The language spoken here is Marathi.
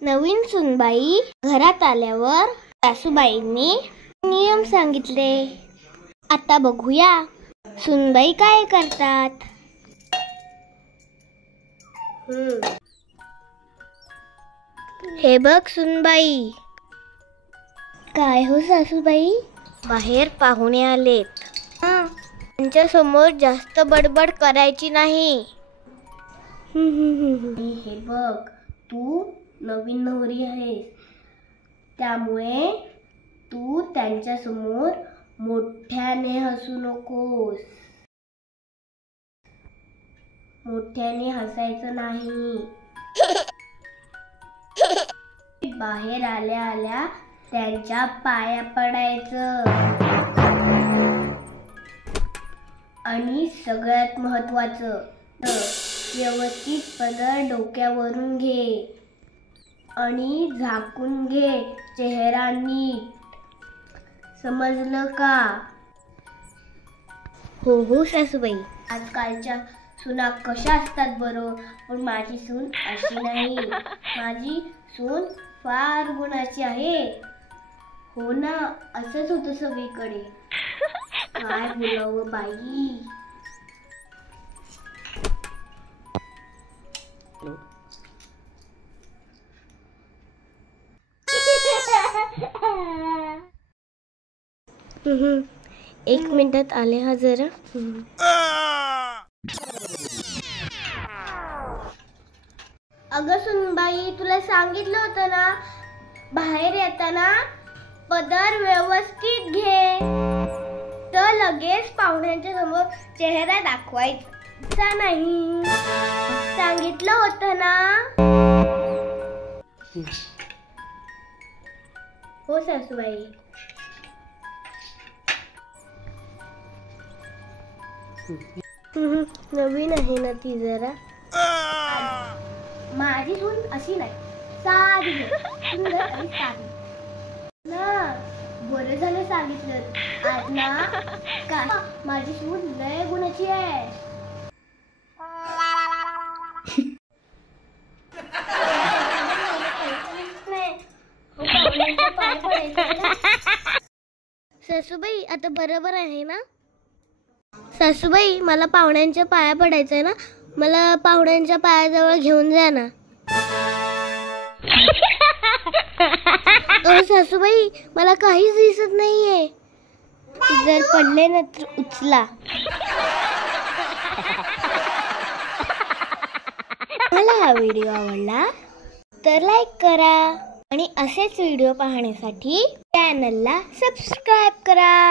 नवीन सुनबाई घरात आल्यावर सासूबाईंनी नियम सांगितले. आता बघूया सुनबाई काय करतात. हे बघ सुनबाई. काय हो सासूबाई? बाहेर पाहुणे आलेत. त्यांच्या समोर जास्त बडबड करायची नाही. हे बघ, तू नवीन नवरी आहेस, त्यामुळे तू त्यांच्या समोर मोठ्याने हसू नकोस. मोठ्याने हसायचं नाही. बाहेर आल्या आल्या त्यांच्या पाया पडायचं. आणि सगळ्यात महत्त्वाचं, व्यवस्थित पदर डोक्यावरून घे आणि झाकून घे चेहरा नीट. समजलं का? हो हो सासूबाई. आजकालच्या सुना कशा असतात बरं, पण माझी सून अशी नाही. माझी सून फार गुणाची आहे. हो ना, असंच होतं सगळीकडे. काय बोलावं बाई. एक मिनिटात आले हा जरा. अगं सुनबाई, तुला सांगितलं होतं ना, बाहेर येताना पदर व्यवस्थित घे. तर लगेच पाहुण्यांच्या समोर चेहरा दाखवायचा नाही. सांगितलं होतं ना. हो सासूबाई. नवीन आहे ना ती जरा. माझी सून अशी नाही, साधी सुंदर आणि साधी ना. बरं झालं सांगितलं आज ना. का माझी सून लय गुणाची आहे. सासूबाई आता बरोबर आहे ना. सासूबाई, मला पाहुण्यांच्या पाया पडायचंय ना. मला पाहुण्यांच्या पायाजवळ घेऊन जा ना. सासूबाई, मला काहीच दिसत नाहीये. जर पडले ना तर उचला. मला हा व्हिडिओ आवडला तर लाईक करा आणि असेच व्हिडिओ पाहण्यासाठी चॅनलला सबस्क्राईब करा.